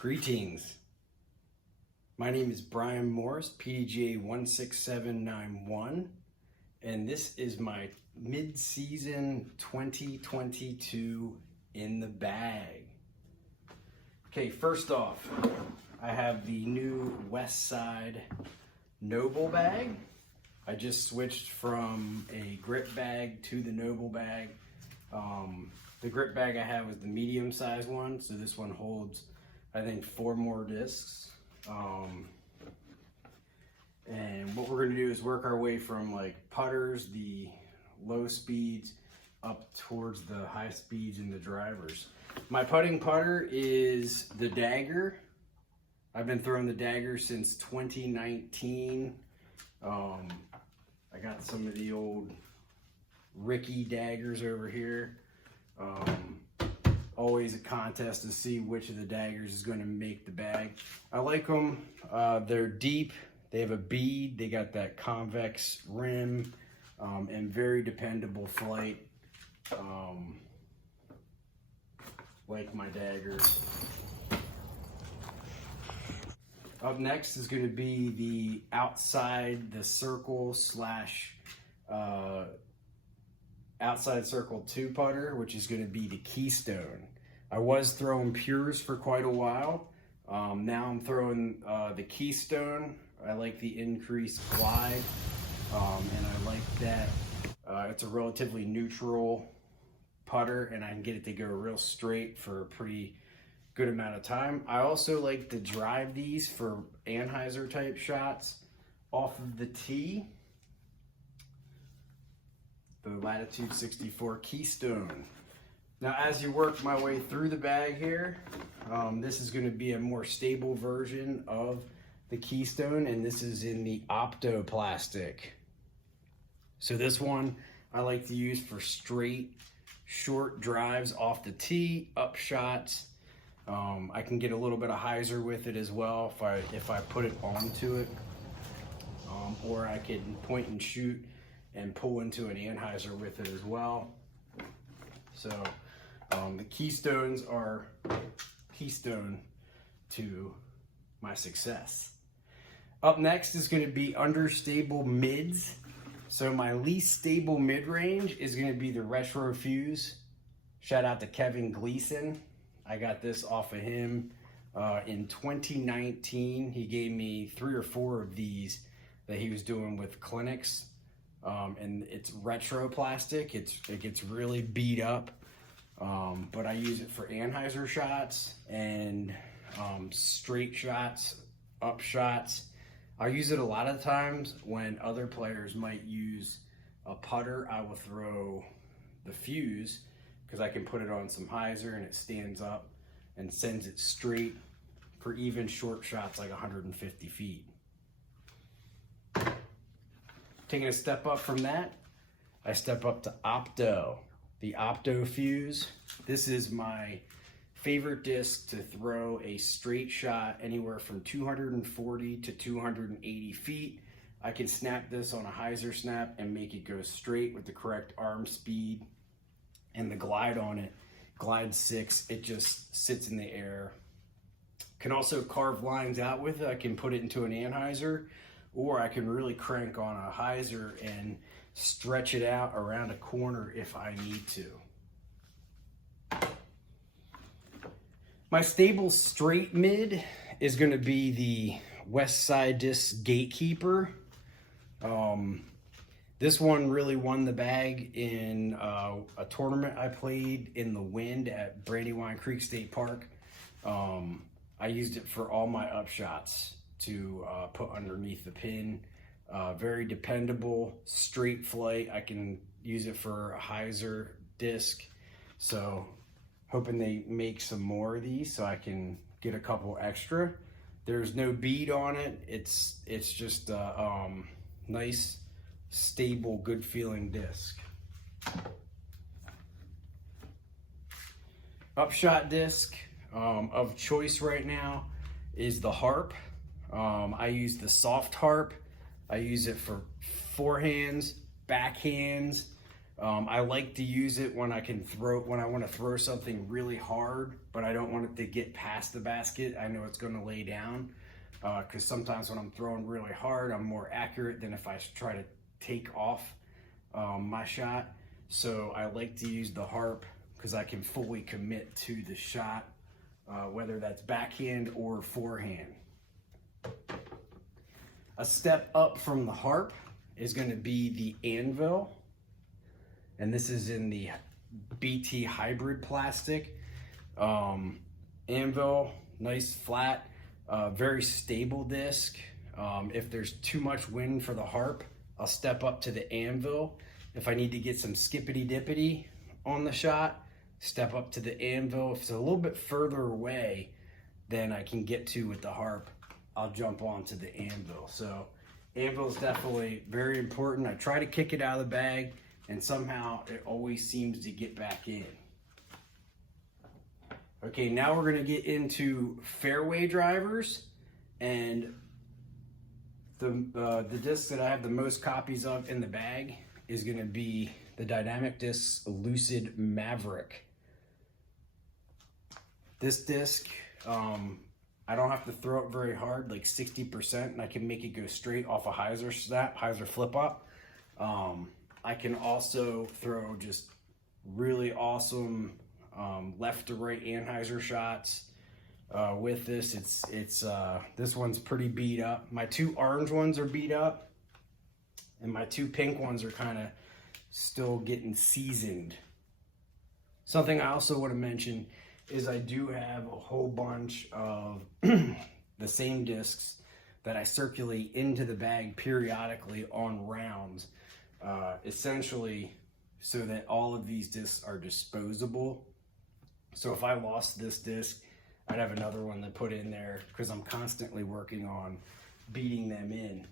Greetings. My name is Brian Morris, PDGA 16791, and this is my mid-season 2022 in the bag. Okay, first off, I have the new West Side Noble bag. I just switched from a grip bag to the Noble bag. The grip bag I have was the medium size one, so this one holds, I think, 4 more discs. And what we're gonna do is work our way from like putters, the low speeds, up towards the high speeds and the drivers. My putting putter is the Dagger. I've been throwing the Dagger since 2019. I got some of the old Ricky Daggers over here. Always a contest to see which of the Daggers is going to make the bag. I like them. They're deep. They have a bead. They got that convex rim and very dependable flight. Like my Daggers. Up next is going to be the outside the circle slash outside circle 2 putter, which is going to be the Keystone. I was throwing pures for quite a while. Now I'm throwing the Keystone. I like the increased glide, and I like that it's a relatively neutral putter, and I can get it to go real straight for a pretty good amount of time. I also like to drive these for Anheuser type shots off of the tee. The Latitude 64 Keystone. Now, as you work my way through the bag here, this is going to be a more stable version of the Keystone, and this is in the Opto plastic. So this one I like to use for straight, short drives off the tee, up shots. I can get a little bit of hyzer with it as well if I put it onto it, or I can point and shoot and pull into an Anheuser with it as well. So the Keystones are keystone to my success. Up next is going to be Understable Mids. So my least stable mid-range is going to be the Retro Fuse. Shout out to Kevin Gleason. I got this off of him in 2019. He gave me 3 or 4 of these that he was doing with clinics. And it's retro plastic. It gets really beat up, but I use it for Anheuser shots and straight shots, up shots. I use it a lot of times when other players might use a putter. I will throw the Fuse because I can put it on some hyzer and it stands up and sends it straight for even short shots like 150 feet. Taking a step up from that, I step up to Opto, the Opto Fuse. This is my favorite disc to throw a straight shot anywhere from 240 to 280 feet. I can snap this on a hyzer snap and make it go straight with the correct arm speed. And the glide on it, glide 6, it just sits in the air. Can also carve lines out with it. I can put it into an Anheuser, or I can really crank on a hyzer and stretch it out around a corner if I need to. My stable straight mid is going to be the West Side Disc Gatekeeper. This one really won the bag in a tournament I played in the wind at Brandywine Creek State Park. I used it for all my upshots to put underneath the pin. Very dependable, straight flight. I can use it for a hyzer disc. So hoping they make some more of these so I can get a couple extra. There's no bead on it. It's just a nice, stable, good feeling disc. Upshot disc of choice right now is the Harp. I use the soft Harp. I use it for forehands, backhands, I like to use it when I want to throw something really hard, but I don't want it to get past the basket. I know it's going to lay down, because sometimes when I'm throwing really hard, I'm more accurate than if I try to take off my shot. So I like to use the harp because I can fully commit to the shot, whether that's backhand or forehand. A step up from the harp is going to be the Anvil, and this is in the BT hybrid plastic. Anvil, nice flat, very stable disc. If there's too much wind for the harp, I'll step up to the Anvil. If I need to get some skippity dippity on the shot, step up to the Anvil. If it's a little bit further away than I can get to with the harp, I'll jump onto the Anvil. So Anvil is definitely very important. I try to kick it out of the bag, and somehow it always seems to get back in. Okay, now we're gonna get into Fairway Drivers, and the disc that I have the most copies of in the bag is gonna be the Dynamic Discs Lucid Maverick. This disc, I don't have to throw it very hard, like 60%, and I can make it go straight off a hyzer snap, hyzer flip up. I can also throw just really awesome left to right anhyzer shots with this. This one's pretty beat up. My two orange ones are beat up, and my two pink ones are kind of still getting seasoned. Something I also want to mention is I do have a whole bunch of the same discs that I circulate into the bag periodically on rounds, essentially so that all of these discs are disposable. So if I lost this disc, I'd have another one to put in there, because I'm constantly working on beating them in.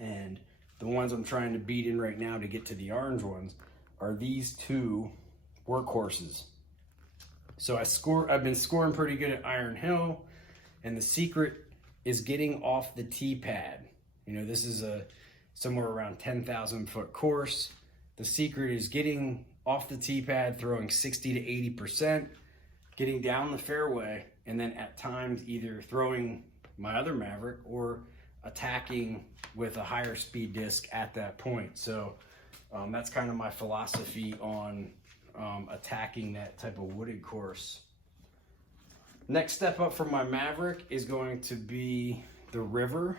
And the ones I'm trying to beat in right now to get to the orange ones are these two workhorses. So I've been scoring pretty good at Iron Hill, and the secret is getting off the tee pad. You know, this is somewhere around 10,000 foot course. The secret is getting off the tee pad, throwing 60 to 80%, getting down the fairway, and then at times either throwing my other Maverick or attacking with a higher speed disc at that point. So that's kind of my philosophy on attacking that type of wooded course. Next step up from my Maverick is going to be the River.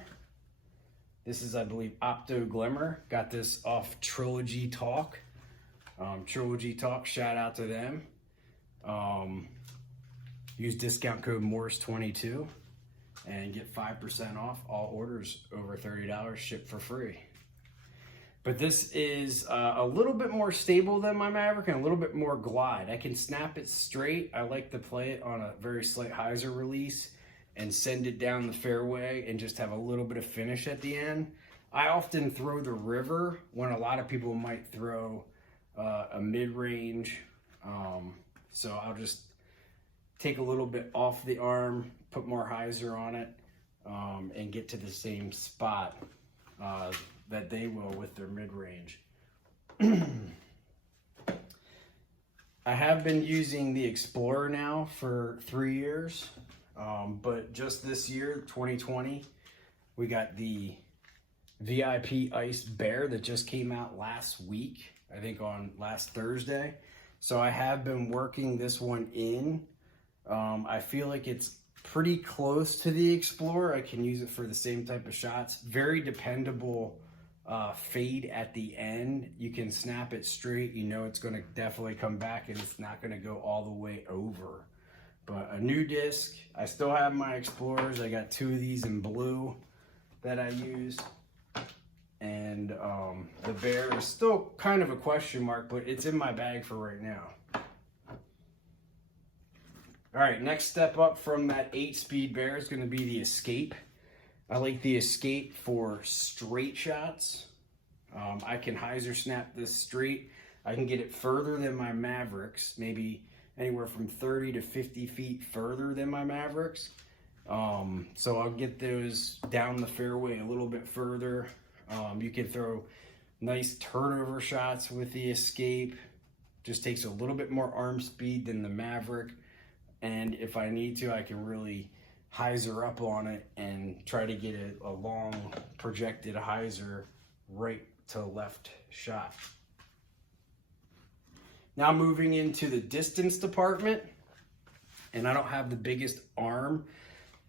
This is, I believe, Opto Glimmer. Got this off Trilogy Talk. Trilogy Talk, shout out to them. Use discount code Morris22 and get 5% off all orders over $30, shipped for free. But this is a little bit more stable than my Maverick and a little bit more glide. I can snap it straight. I like to play it on a very slight hyzer release and send it down the fairway and just have a little bit of finish at the end. I often throw the River when a lot of people might throw a mid-range. So I'll just take a little bit off the arm, put more hyzer on it, and get to the same spot that they will with their mid-range. I have been using the Explorer now for 3 years, but just this year, 2020, we got the VIP Ice Bear that just came out last week, I think on last Thursday. So I have been working this one in. I feel like it's pretty close to the Explorer. I can use it for the same type of shots. Very dependable fade at the end. You can snap it straight. You know it's going to definitely come back, and it's not going to go all the way over. But a new disc. I still have my Explorers. I got 2 of these in blue that I use. And the Bear is still kind of a question mark, but it's in my bag for right now. All right, next step up from that 8-speed Bear is going to be the Escape. I like the Escape for straight shots. I can hyzer snap this straight. I can get it further than my Mavericks, maybe anywhere from 30 to 50 feet further than my Mavericks. So I'll get those down the fairway a little bit further. You can throw Nice turnover shots with the Escape. Just takes a little bit more arm speed than the Maverick. And if I need to, I can really hyzer up on it and try to get a long projected hyzer right to left shot. Now moving into the distance department, and I don't have the biggest arm,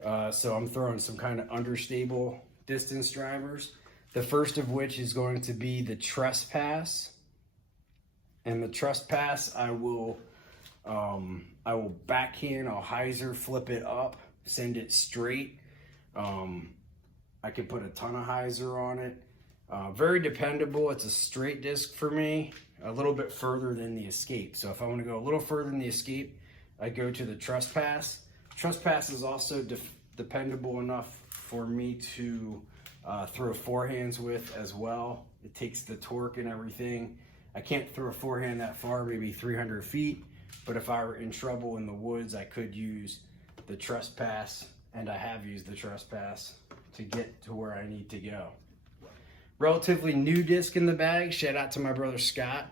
so I'm throwing some kind of understable distance drivers. The first of which is going to be the Trespass. And the Trespass, I will backhand, I'll hyzer, flip it up, send it straight. I can put a ton of hyzer on it. Very dependable. It's a straight disc for me, a little bit further than the Escape. So if I want to go a little further than the Escape, I go to the Trespass. Trespass is also dependable enough for me to throw forehands with as well. It takes the torque and everything. I can't throw a forehand that far, maybe 300 feet, but if I were in trouble in the woods, I could use the Trespass, and I have used the Trespass to get to where I need to go. Relatively new disc in the bag. Shout out to my brother Scott.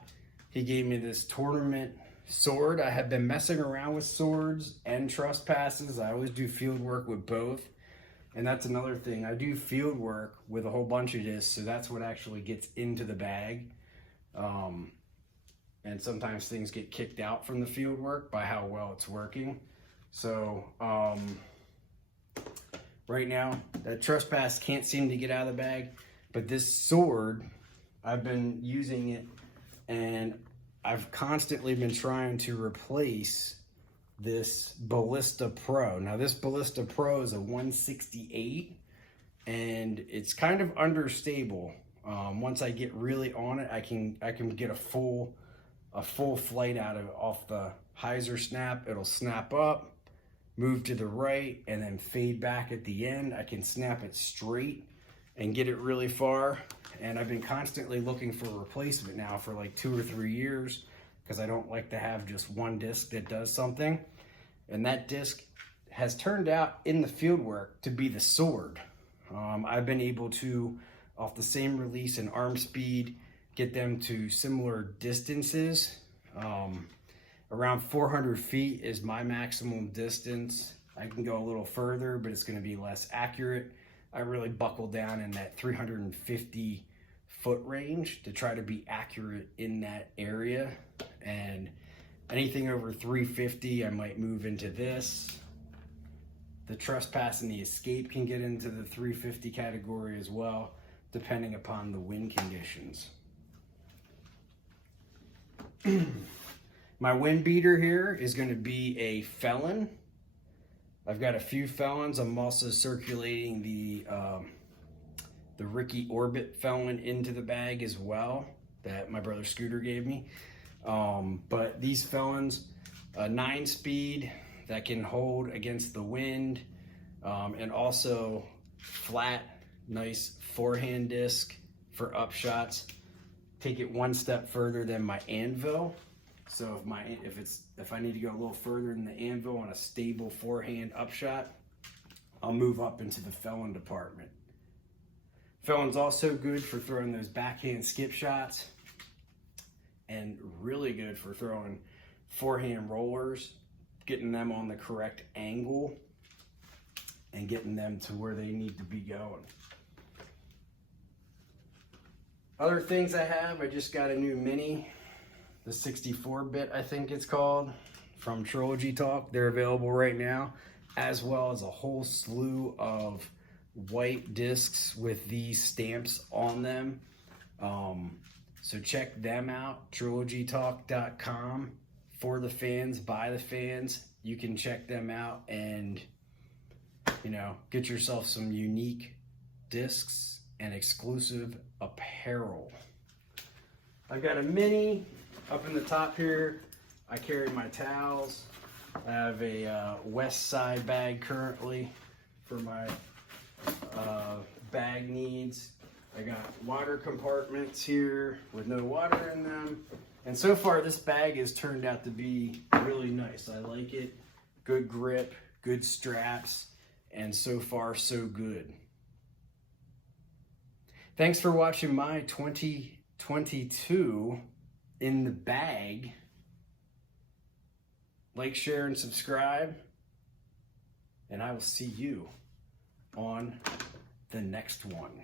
He gave me this tournament sword. I have been messing around with swords and Trespasses. I always do field work with both. And that's another thing. I do field work with a whole bunch of discs, so that's what actually gets into the bag. And sometimes things get kicked out from the field work by how well it's working. So right now, that Trespass can't seem to get out of the bag, but this sword, I've been using it, and I've constantly been trying to replace this Ballista Pro. Now this Ballista Pro is a 168, and it's kind of understable. Once I get really on it, I can get a full flight out of it off the hyzer snap. It'll snap up, move to the right, and then fade back at the end. I can snap it straight and get it really far. And I've been constantly looking for a replacement now for like 2 or 3 years, because I don't like to have just one disc that does something. And that disc has turned out in the field work to be the sword. I've been able to, off the same release and arm speed, get them to similar distances. Around 400 feet is my maximum distance. I can go a little further, but it's gonna be less accurate. I really buckle down in that 350 foot range to try to be accurate in that area. And anything over 350, I might move into this. The Trespass and the Escape can get into the 350 category as well, depending upon the wind conditions. My wind beater here is going to be a Felon. I've got a few Felons. I'm also circulating the Ricky Orbit Felon into the bag as well, that my brother Scooter gave me. But these Felons, a 9-speed that can hold against the wind, and also flat, nice forehand disc for upshots. Take it one step further than my Anvil. So if I need to go a little further than the Anvil on a stable forehand upshot, I'll move up into the Felon department. Felon's also good for throwing those backhand skip shots, and really good for throwing forehand rollers, getting them on the correct angle and getting them to where they need to be going. Other things I have, I just got a new Mini, the 64-bit I think it's called, from Trilogy Talk. They're available right now, as well as a whole slew of white discs with these stamps on them. So check them out, trilogytalk.com. For the fans, by the fans. You can check them out and, get yourself some unique discs and exclusive apparel. I've got a Mini up in the top here. I carry my towels. I have a West Side bag currently for my bag needs. I got water compartments here with no water in them. And so far this bag has turned out to be really nice. I like it. Good grip, good straps, and so far so good. Thanks for watching my 20 22 in the bag. Like, share, and subscribe. And I will see you on the next one.